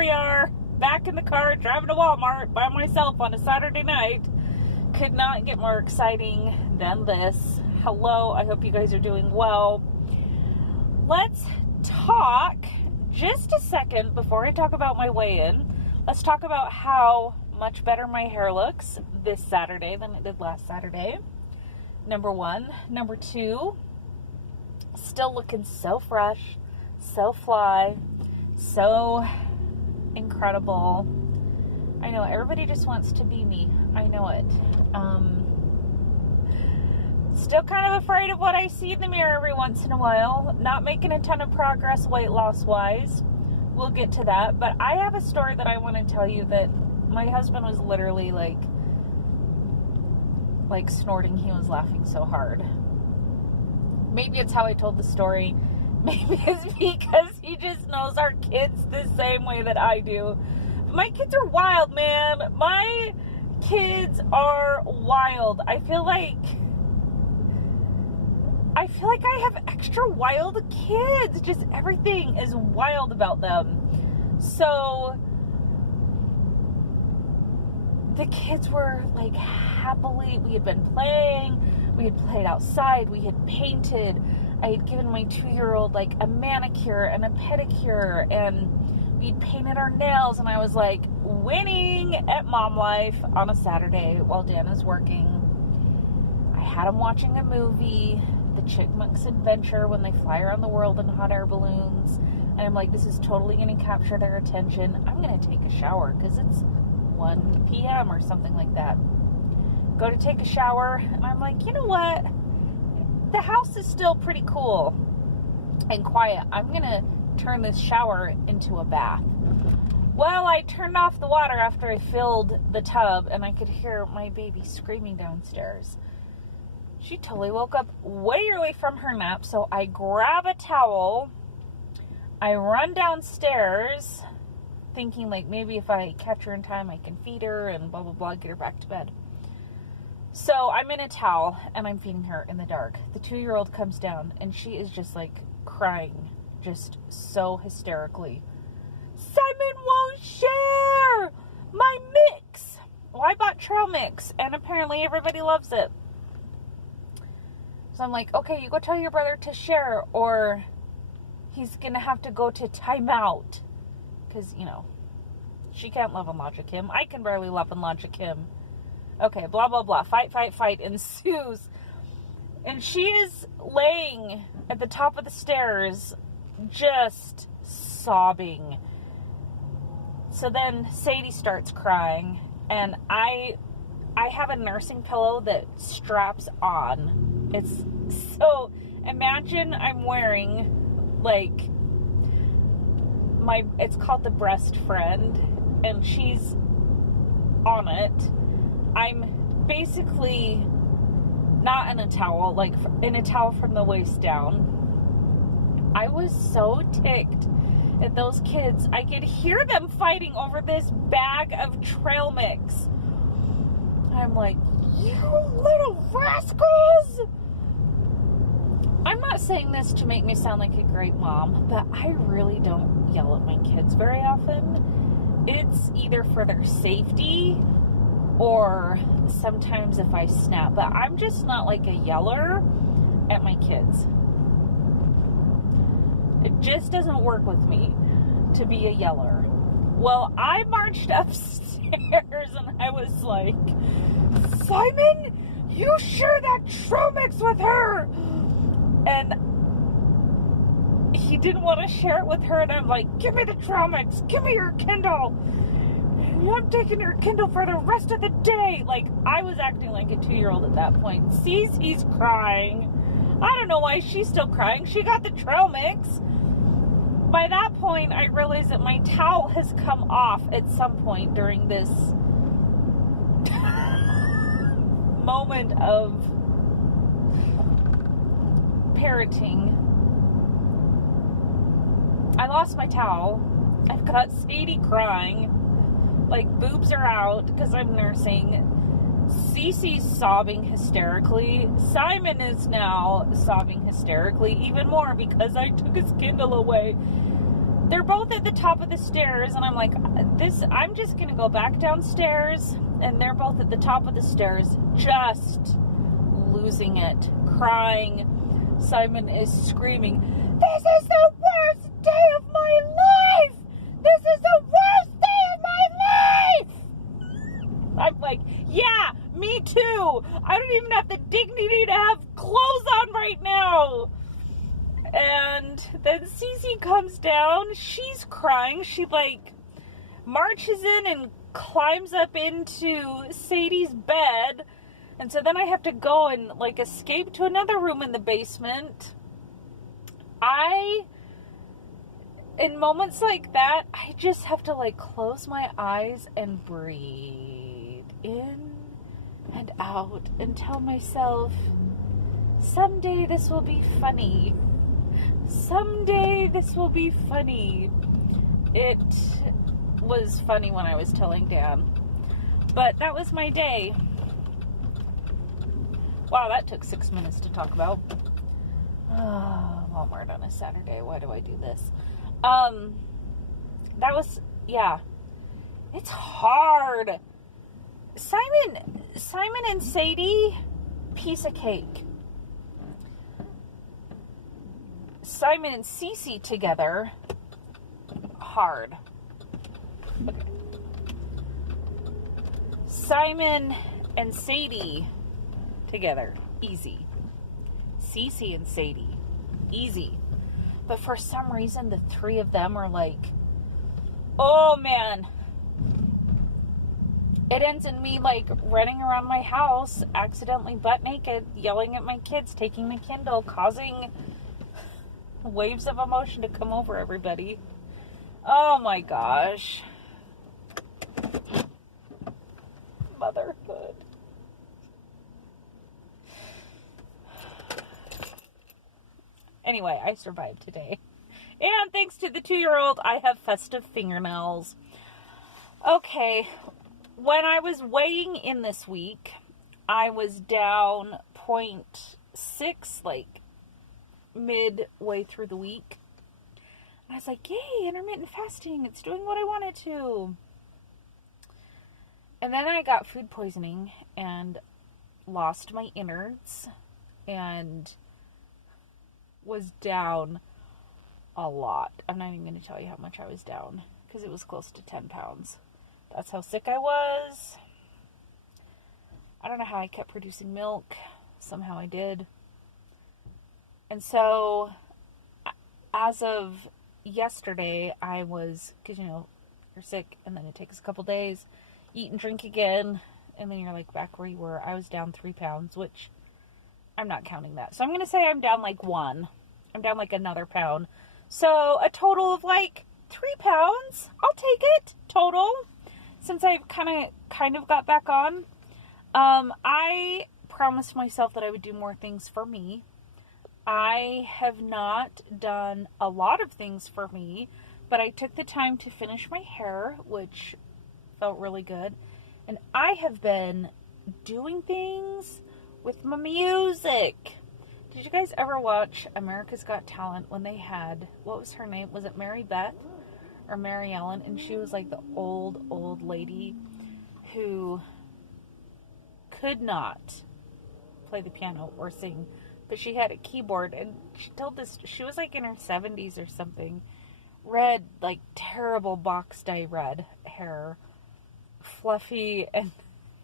we are, back in the car, driving to Walmart by myself on a Saturday night. Could not get more exciting than this. Hello, I hope you guys are doing well. Let's talk just a second before I talk about my weigh-in. Let's talk about how much better my hair looks this Saturday than it did last Saturday. Number one. Number two, still looking so fresh, so fly, so incredible. I know everybody just wants to be me. I know it. Still kind of afraid of what I see in the mirror every once in a while. Not making a ton of progress weight loss wise. We'll get to that. But I have a story that I want to tell you that my husband was literally like snorting. He was laughing so hard. Maybe it's how I told the story. Maybe it's because he just knows our kids the same way that I do. But my kids are wild, man. My kids are wild. I feel like I have extra wild kids. Just everything is wild about them. So the kids were like happily, we had been playing, we had played outside, we had painted. I had given my 2-year-old like a manicure and a pedicure, and we'd painted our nails, and I was like winning at mom life on a Saturday while Dana's working. I had him watching a movie, The Chipmunks Adventure, when they fly around the world in hot air balloons, and I'm like, this is totally going to capture their attention. I'm going to take a shower because it's 1 p.m. or something like that. Go to take a shower, and I'm like, you know what? The house is still pretty cool and quiet. I'm going to turn this shower into a bath. Well, I turned off the water after I filled the tub, and I could hear my baby screaming downstairs. She totally woke up way early from her nap, so I grab a towel. I run downstairs, thinking like maybe if I catch her in time, I can feed her and blah, blah, blah, get her back to bed. So I'm in a towel and I'm feeding her in the dark. The 2-year-old comes down and she is just like crying, just so hysterically. Simon won't share my mix. Well, I bought trail mix and apparently everybody loves it. So I'm like, okay, you go tell your brother to share or he's going to have to go to timeout. Because, you know, she can't love and logic him. I can barely love and logic him. Okay, blah, blah, blah. Fight ensues. And she is laying at the top of the stairs, just sobbing. So then Sadie starts crying. And I have a nursing pillow that straps on. So imagine I'm wearing, like, it's called the breast friend, and she's on it. I'm basically not in a towel, like in a towel from the waist down. I was so ticked at those kids. I could hear them fighting over this bag of trail mix. I'm like, you little rascals! I'm not saying this to make me sound like a great mom, but I really don't yell at my kids very often. It's either for their safety or sometimes if I snap, but I'm just not like a yeller at my kids. It just doesn't work with me to be a yeller. Well, I marched upstairs and I was like, Simon, you share that trail mix with her. And he didn't want to share it with her, and I'm like, give me the trail mix, give me your Kindle. I'm taking your Kindle for the rest of the day. Like, I was acting like a 2-year-old at that point. Cece's crying. I don't know why she's still crying. She got the trail mix. By that point, I realized that my towel has come off at some point during this moment of parenting. I lost my towel. I've got Sadie crying. Like, boobs are out because I'm nursing. Cece's sobbing hysterically. Simon is now sobbing hysterically even more because I took his Kindle away. they're both at the top of the stairs, and I'm like, I'm just gonna go back downstairs, and they're both at the top of the stairs, just losing it, crying. Simon is screaming, "This is the worst day of my life! This is the worst day of my life!" I'm like, yeah, me too. I don't even have the dignity to have clothes on right now. And then Cece comes down. She's crying. She like marches in and climbs up into Sadie's bed. And so then I have to go and like escape to another room in the basement. In moments like that, I just have to like close my eyes and breathe in and out and tell myself, someday this will be funny. Someday this will be funny. It was funny when I was telling Dan. But that was my day. Wow, that took 6 minutes to talk about. Walmart on a Saturday. Why do I do this? That was, yeah. It's hard. Simon and Sadie, piece of cake. Simon and Cece together, hard. Okay. Simon and Sadie together, easy. Cece and Sadie, easy. But for some reason, the three of them are like, oh man. It ends in me like running around my house, accidentally butt naked, yelling at my kids, taking my Kindle, causing waves of emotion to come over everybody. Oh my gosh. Motherhood. Anyway, I survived today. And thanks to the 2-year-old, I have festive fingernails. Okay, when I was weighing in this week, I was down 0.6, like midway through the week. And I was like, yay, intermittent fasting. It's doing what I want it to. And then I got food poisoning and lost my innards and was down a lot. I'm not even going to tell you how much I was down because it was close to 10 pounds. That's how sick I was. I don't know how I kept producing milk. Somehow I did. And so, as of yesterday, I was, because, you know, you're sick, and then it takes a couple days, eat and drink again, and then you're, like, back where you were. I was down 3 pounds, which I'm not counting that. So I'm going to say I'm down, like, 1. I'm down, like, another pound. So, a total of, like, 3 pounds. I'll take it, total, since I've kind of got back on. I promised myself that I would do more things for me. I have not done a lot of things for me, but I took the time to finish my hair, which felt really good. And I have been doing things with my music. Did you guys ever watch America's Got Talent when they had, what was her name? Was it Mary Beth or Mary Ellen? And she was like the old lady who could not play the piano or sing. But she had a keyboard, and she told this, she was like in her 70s or something. Red, like terrible box dye red hair. Fluffy, and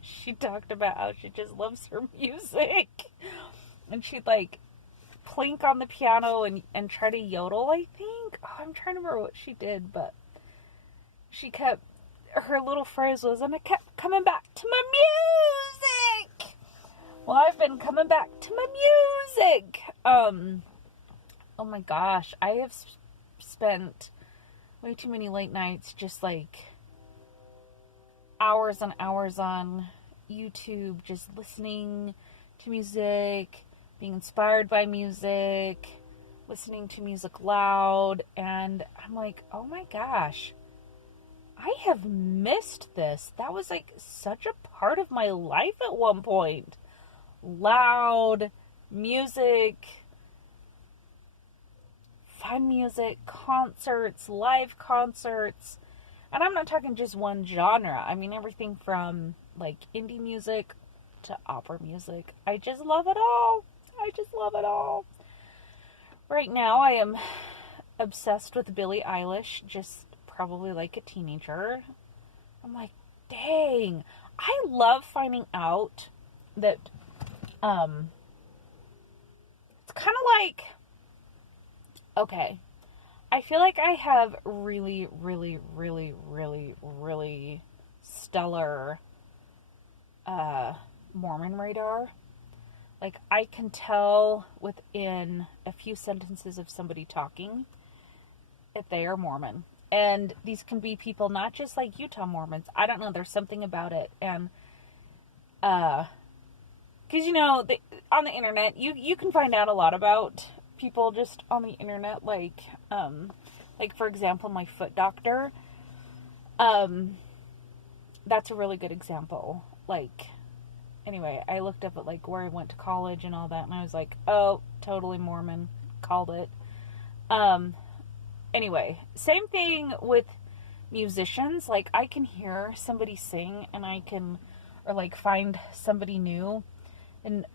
she talked about how she just loves her music. And she'd like plink on the piano and try to yodel, I think. Oh, I'm trying to remember what she did, but she kept, her little phrase was, and I kept coming back to my music. Well, I've been coming back to my music. Oh my gosh, I have spent way too many late nights just like hours and hours on YouTube, just listening to music, being inspired by music, listening to music loud, and I'm like, oh my gosh, I have missed this. That was like such a part of my life at one point. Loud music, fun music, concerts, live concerts. And I'm not talking just one genre. I mean, everything from like indie music to opera music. I just love it all. I just love it all. Right now, I am obsessed with Billie Eilish, just probably like a teenager. I'm like, dang. I love finding out that, it's kind of like, okay, I feel like I have really, really, really, really, really stellar Mormon radar. Like, I can tell within a few sentences of somebody talking if they are Mormon. And these can be people not just like Utah Mormons. I don't know. There's something about it. And, because, you know, on the internet, you can find out a lot about people just on the internet. Like, for example, my foot doctor. That's a really good example. Like, anyway, I looked up at like where I went to college and all that, and I was like, oh, totally Mormon. Called it. Anyway, same thing with musicians. Like, I can hear somebody sing and or like find somebody new, and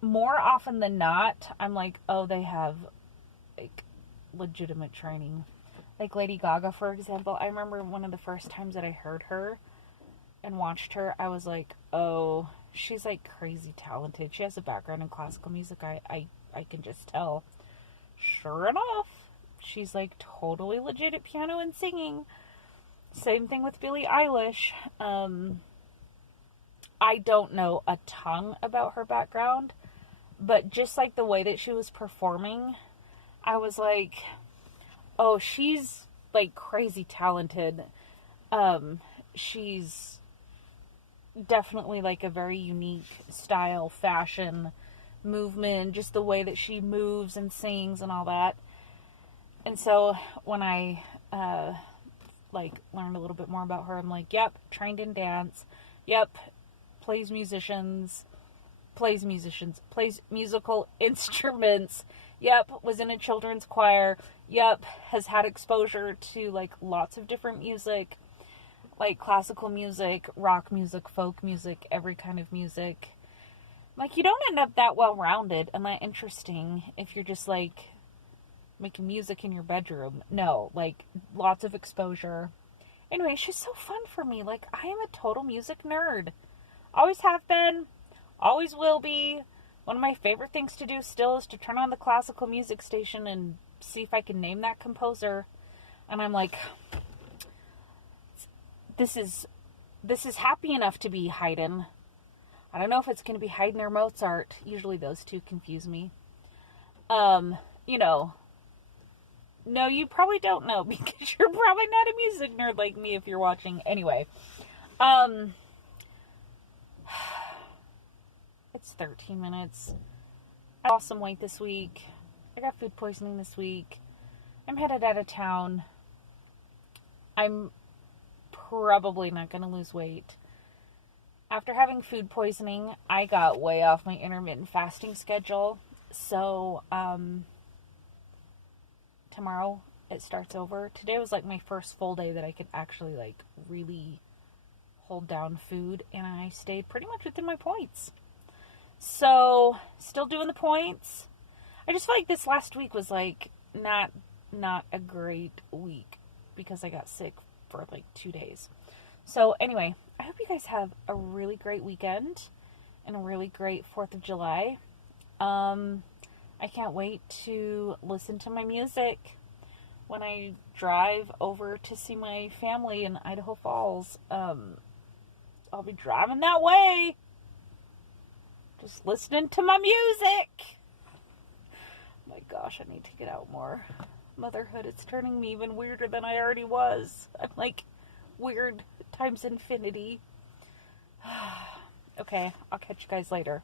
more often than not, I'm like, oh, they have like legitimate training. Like Lady Gaga, for example. I remember one of the first times that I heard her and watched her, I was like, oh, she's like crazy talented. She has a background in classical music. I can just tell. Sure enough, she's like totally legit at piano and singing. Same thing with Billie Eilish. I don't know a ton about her background, but just like the way that she was performing, I was like, oh, she's like crazy talented. She's definitely like a very unique style, fashion, movement, just the way that she moves and sings and all that. And so when I like learned a little bit more about her, I'm like, yep, trained in dance, yep, plays musical instruments, yep, was in a children's choir, yep, has had exposure to like lots of different music, like classical music, rock music, folk music, every kind of music. Like, you don't end up that well-rounded and that interesting if you're just like making music in your bedroom. No, like, lots of exposure. Anyway, she's so fun for me. Like, I am a total music nerd. Always have been. Always will be. One of my favorite things to do still is to turn on the classical music station and see if I can name that composer. And I'm like, this is happy enough to be Haydn. I don't know if it's going to be Haydn or Mozart. Usually those two confuse me. You know, no, you probably don't know because you're probably not a music nerd like me if you're watching. Anyway, it's 13 minutes. I lost some weight this week. I got food poisoning this week. I'm headed out of town. I'm probably not going to lose weight. After having food poisoning, I got way off my intermittent fasting schedule. So, tomorrow it starts over. Today was like my first full day that I could actually like really hold down food, and I stayed pretty much within my points. So, still doing the points. I just feel like this last week was like not a great week because I got sick for like 2 days. So anyway, I hope you guys have a really great weekend and a really great 4th of July. I can't wait to listen to my music when I drive over to see my family in Idaho Falls. I'll be driving that way, just listening to my music. My gosh, I need to get out more. Motherhood is turning me even weirder than I already was. I'm like weird times infinity. Okay, I'll catch you guys later.